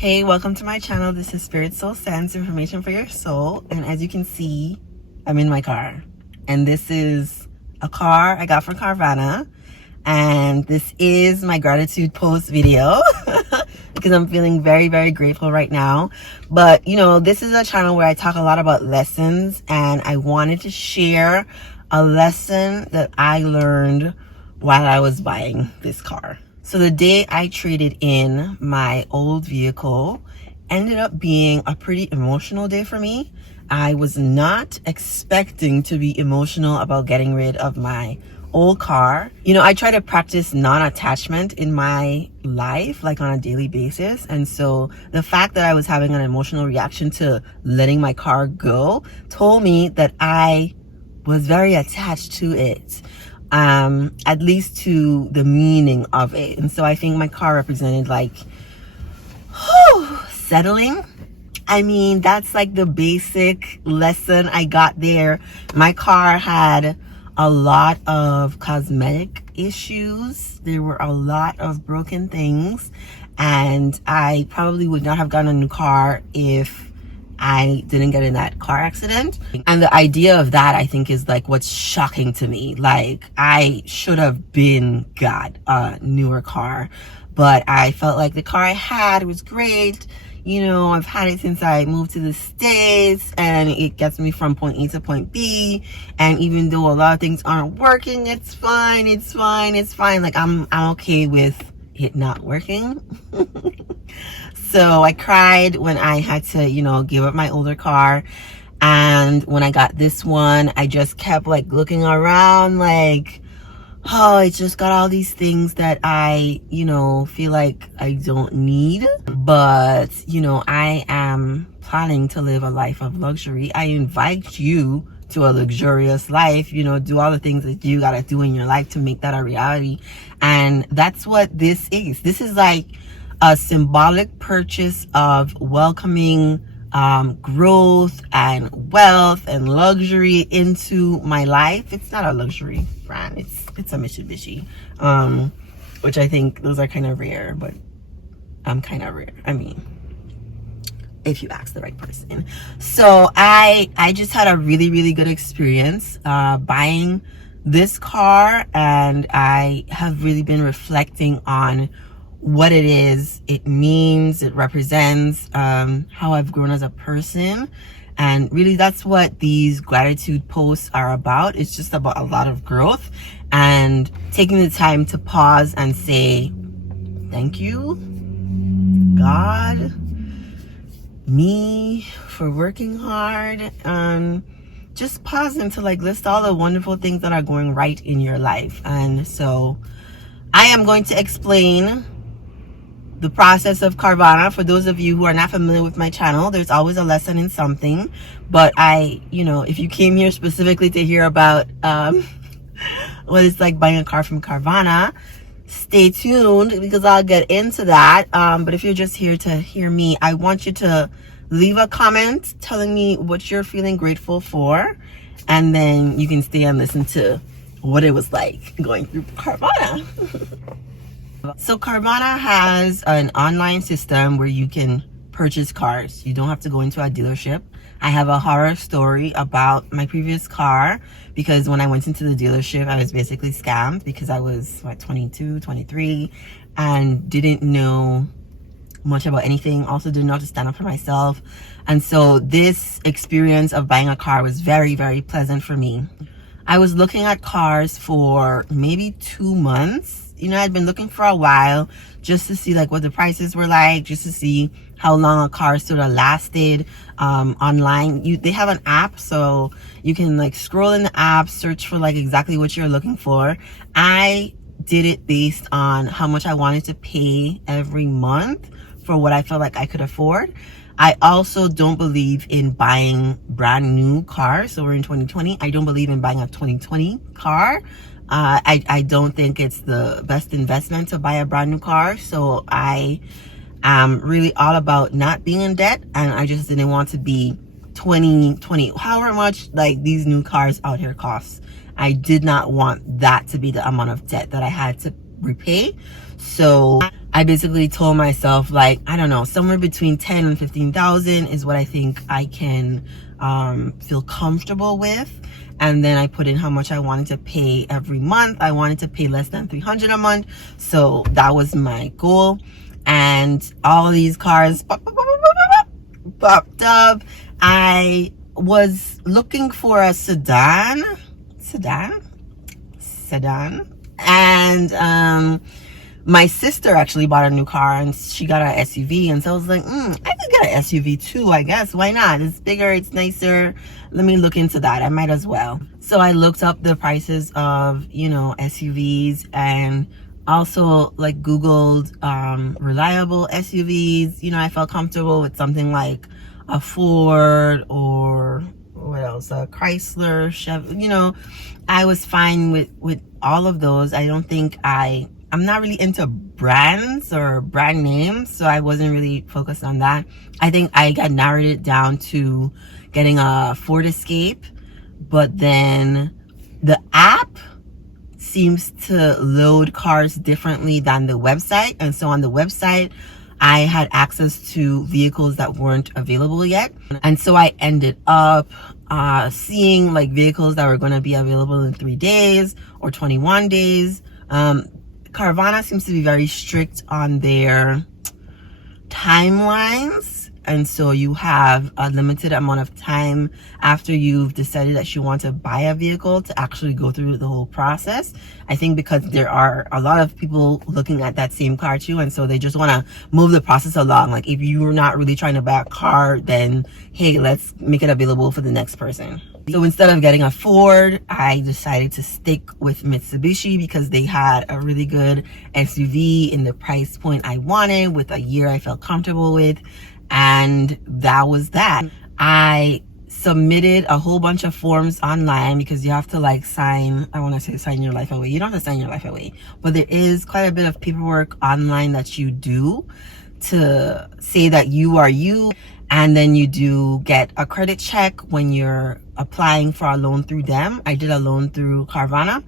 Hey, welcome to my channel. This is Spirit Soul Sense, information for your soul. And as you can see, I'm in my car. And this is a car I got from Carvana. And this is my gratitude post video because I'm feeling very, very grateful right now. But, you know, this is a channel where I talk a lot about lessons. And I wanted to share a lesson that I learned while I was buying this car. So the day I traded in my old vehicle ended up being a pretty emotional day for me. I was not expecting to be emotional about getting rid of my old car. You know, I try to practice non-attachment in my life, like on a daily basis. And so the fact that I was having an emotional reaction to letting my car go told me that I was very attached to it. At least to the meaning of it. And so I think my car represented like, settling. I mean, that's like the basic lesson I got there. My car had a lot of cosmetic issues. There were a lot of broken things. And I probably would not have gotten a new car if I didn't get in that car accident. And the idea of that, I think, is like what's shocking to me. Like, I should have got a newer car, but I felt like the car I had was great. You know, I've had it since I moved to the States, and it gets me from point A to point B. And even though a lot of things aren't working, it's fine, it's fine, it's fine. Like, I'm okay with it not working. So I cried when I had to, you know, give up my older car. And when I got this one, I just kept like looking around like, oh, it's just got all these things that I, you know, feel like I don't need. But, you know, I am planning to live a life of luxury. I invite you to a luxurious life, you know, do all the things that you gotta do in your life to make that a reality. And that's what this is. This is like a symbolic purchase of welcoming growth and wealth and luxury into my life. It's not a luxury brand, it's a Mitsubishi, which I think those are kind of rare, but I'm kind of rare. I mean, if you ask the right person. So I just had a really, really good experience buying this car, and I have really been reflecting on what it is, it means, it represents, how I've grown as a person. And really that's what these gratitude posts are about. It's just about a lot of growth and taking the time to pause and say, thank you, God, me, for working hard. Just pausing to like list all the wonderful things that are going right in your life. And so I am going to explain the process of Carvana. For those of you who are not familiar with my channel, there's always a lesson in something. But you know, if you came here specifically to hear about what it's like buying a car from Carvana, stay tuned because I'll get into that. But if you're just here to hear me, I want you to leave a comment telling me what you're feeling grateful for, and then you can stay and listen to what it was like going through Carvana. So Carvana has an online system where you can purchase cars. You don't have to go into a dealership. I have a horror story about my previous car because when I went into the dealership, I was basically scammed because I was 22, 23 and didn't know much about anything. Also didn't know how to stand up for myself. And so this experience of buying a car was very, very pleasant for me. I was looking at cars for maybe 2 months. You know, I'd been looking for a while just to see like what the prices were like, just to see how long a car sort of lasted. Online, they have an app, so you can like scroll in the app, search for like exactly what you're looking for. I did it based on how much I wanted to pay every month for what I felt like I could afford. I also don't believe in buying brand new cars. So we're in 2020. I don't believe in buying a 2020 car. I don't think it's the best investment to buy a brand new car. So I am really all about not being in debt, and I just didn't want to be 20, however much like these new cars out here cost. I did not want that to be the amount of debt that I had to repay. So I basically told myself, like, I don't know, somewhere between 10 and 15,000 is what I think I can feel comfortable with. And then I put in how much I wanted to pay every month. I wanted to pay less than 300 a month. So that was my goal. And all of these cars popped up. I was looking for a sedan. And my sister actually bought a new car and she got an SUV, and so I was like, I could get an SUV too, I guess. Why not? It's bigger, it's nicer. Let me look into that. I might as well. So I looked up the prices of, SUVs, and also like Googled reliable SUVs. I felt comfortable with something like a Ford, or what else, a Chrysler, Chevy. I was fine with all of those. I don't think I'm not really into brands or brand names, so I wasn't really focused on that. I think I got narrowed it down to getting a Ford Escape, but then the app seems to load cars differently than the website. And so on the website, I had access to vehicles that weren't available yet. And so I ended up seeing like vehicles that were going to be available in 3 days or 21 days. Carvana seems to be very strict on their timelines. And so you have a limited amount of time after you've decided that you want to buy a vehicle to actually go through the whole process. I think because there are a lot of people looking at that same car too, and so they just want to move the process along. Like, if you're not really trying to buy a car, then hey, let's make it available for the next person. So instead of getting a Ford, I decided to stick with Mitsubishi because they had a really good SUV in the price point I wanted, with a year I felt comfortable with. And that was that. I submitted a whole bunch of forms online because you have to like sign your life away. You don't have to sign your life away, but there is quite a bit of paperwork online that you do to say that you are you. And then you do get a credit check when you're applying for a loan through them. I did a loan through Carvana,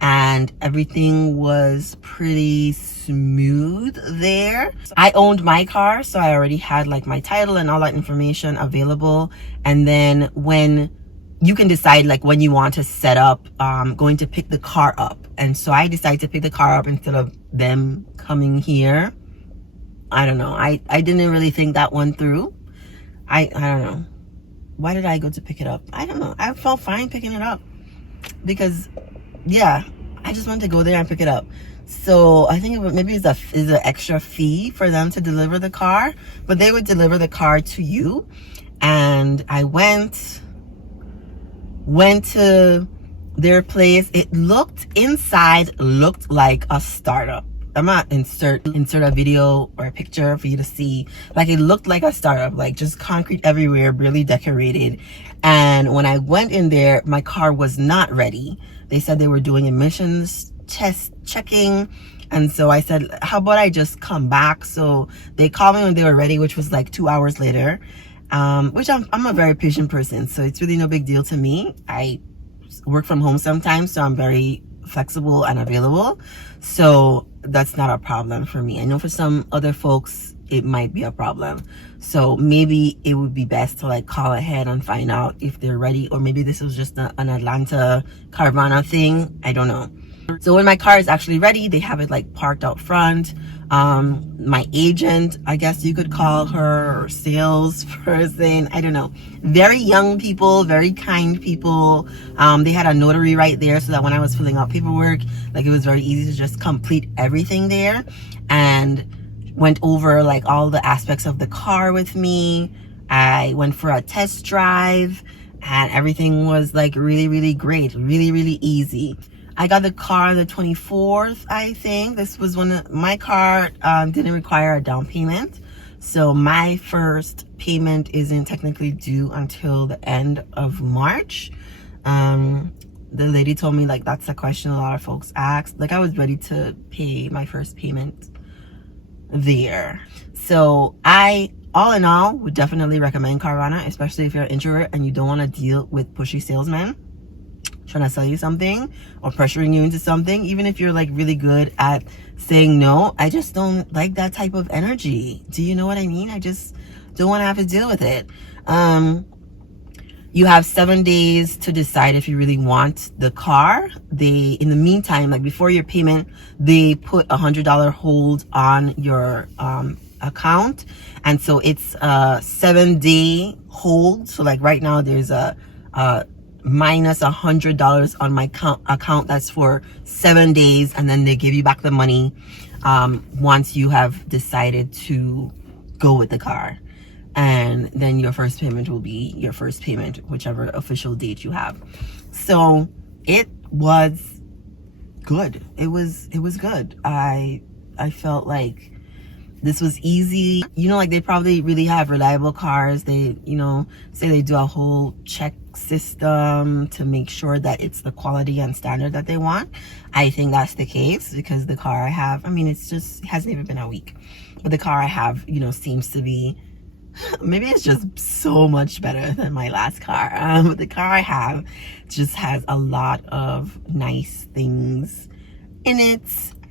and everything was pretty smooth there. I owned my car, so I already had like my title and all that information available. And then when you can decide like when you want to set up going to pick the car up. And so I decided to pick the car up instead of them coming here. I don't know. I didn't really think that one through. I don't know. Why did I go to pick it up? I don't know. I felt fine picking it up because, yeah, I just wanted to go there and pick it up. So I think maybe it's an extra fee for them to deliver the car, but they would deliver the car to you. And I went to their place. Inside looked like a startup. I'm not insert a video or a picture for you to see. Like, it looked like a startup, like just concrete everywhere, really decorated. And when I went in there, my car was not ready. They said they were doing emissions test checking. And so I said, how about I just come back? So they called me when they were ready, which was like 2 hours later. Which I'm a very patient person, so it's really no big deal to me. I work from home sometimes, so I'm very flexible and available. So that's not a problem for me. I know for some other folks it might be a problem. So maybe it would be best to like call ahead and find out if they're ready, or maybe this was just an Atlanta Carvana thing. I don't know. So when my car is actually ready, they have it like parked out front. My agent, I guess you could call her, or salesperson, I don't know. Very young people, very kind people. They had a notary right there, so that when I was filling out paperwork, like, it was very easy to just complete everything there. And went over like all the aspects of the car with me. I went for a test drive, and everything was like really, really great, really, really easy. I got the car the 24th, I think. This was when my car didn't require a down payment. So my first payment isn't technically due until the end of March. The lady told me like that's a question a lot of folks ask. Like, I was ready to pay my first payment there. So I, all in all, would definitely recommend Carvana, especially if you're an introvert and you don't want to deal with pushy salesmen. trying to sell you something or pressuring you into something, even if you're like really good at saying no. I just don't like that type of energy. Do you know what I mean? I just don't want to have to deal with it. You have 7 days to decide if you really want the car. In the meantime, like before your payment, they put $100 hold on your account, and so it's a 7-day hold. So like right now, there's a minus $100 on my account. That's for 7 days, and then they give you back the money once you have decided to go with the car. And then your first payment will be your first payment, whichever official date you have. So it was good. It was good. I felt like this was easy. You know, like they probably really have reliable cars. They, you know, say they do a whole check system to make sure that it's the quality and standard that they want. I think that's the case because the car I have, I mean, it hasn't even been a week, but the car I have, you know, seems to be, maybe it's just so much better than my last car. But the car I have just has a lot of nice things in it,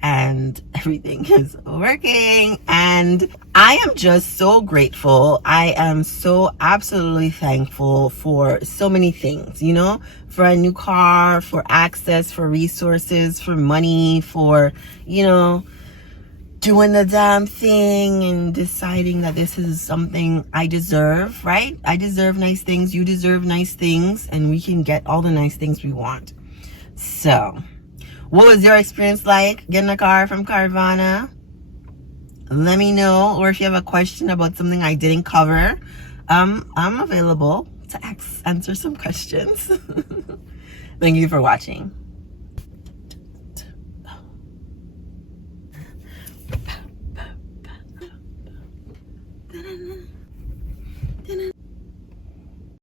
and everything is working, and I am just so grateful. I am so absolutely thankful for so many things, you know, for a new car, for access, for resources, for money, for, you know, doing the damn thing and deciding that this is something I deserve, right? I deserve nice things, you deserve nice things, and we can get all the nice things we want. So what was your experience like getting a car from Carvana? Let me know. Or if you have a question about something I didn't cover, I'm available to answer some questions. Thank you for watching. Da-da-da.